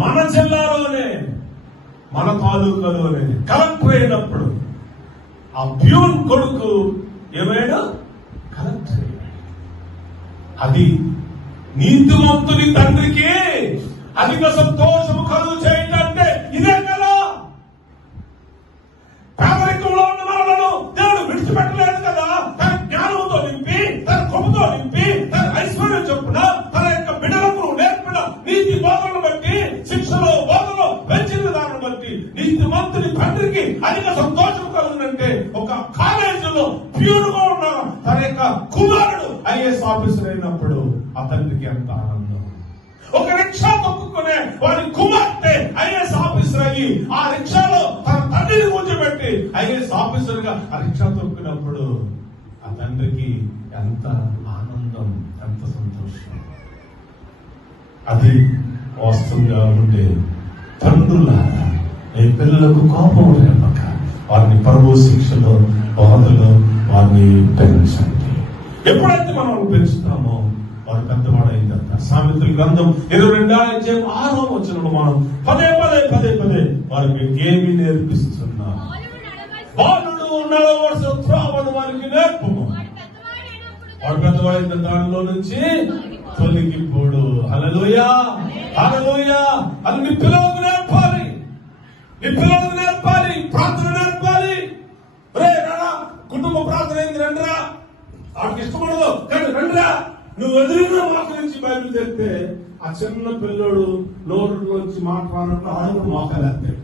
మన జిల్లాలోనే మన తాలూకాలోనే కలెక్టర్ అయినప్పుడు ఆ ప్యూన్ కొడుకు ఏమైనా కలెక్టర్ అయ్యాడు. అది నీతిమంతుని తండ్రికి అధిక సంతోషము కలుగు చేయంటే ఇదే కదా. పేదరికంలో ఉన్న మనలను దేవుడు విడిచిపెట్టలేదు కదా. తన జ్ఞానంతో నింపి, తన కృపతో నింపి, తన ఐశ్వర్యం చొప్పున తన యొక్క బిడ్డలకు నేర్పిన నీతి బోధనను బట్టి, శిక్షలో బోధనలో పెంచిన దాన్ని బట్టి నీతిమంతుని తండ్రికి అధిక సంతోషం కలుగునంటే ఒక కాలేజీలో ప్యూర్గా ఉన్న తన యొక్క కుమారుడు ఐఏఎస్ ఆఫీసర్ అయినప్పుడు ఆ తండ్రికి ఎంత ఆనందం. ఒక రిక్షా తొక్కునే వారి కుమార్తె ఐఏఎస్ ఆఫీసర్ అయ్యి ఆ రిక్షాలో తన తండ్రిని కూర్చోబెట్టి ఐఏఎస్ ఆఫీసర్ గా ఆ రిక్షా తొక్కినప్పుడు ఆ తండ్రికి ఎంత ఆనందం, ఎంత సంతోషం. అది వాస్తవంగా ఉంటే తండ్రులారా మీ పిల్లలకు కోపం రేపక వారిని పరువు శిక్షలో బాధలో వారిని పెంచండి. ఎప్పుడైతే మనం పెంచుతామో వారు పెద్దవాడైందంట. సామెతల గ్రంథం 22:6 మనం పదే వారికి ఏమి నేర్పిస్తున్నా? బాలుడు నడవలసిన త్రోవను వారికి నేర్పము, వాడు పెద్దవాడైన దానిలో నుంచి తొలగిపోడు. హల్లెలూయా, హల్లెలూయా. అది నీ పిల్లలకు నేర్పాలి, నీ పిల్లలకు నేర్పాలి, ప్రార్థన నేర్పాలి. రే రాడా, కుటుంబ ప్రార్థన అయింది, రండిరా. వాడికి ఇష్టపడదు కానీ రండిరా. నువ్వు ఎదురుగా మాట నుంచి బయలుదేరితే ఆ చిన్న పిల్లోడు నోరులోంచి మాట్లాడినప్పుడు ఆయన మోకాలేస్తాడు.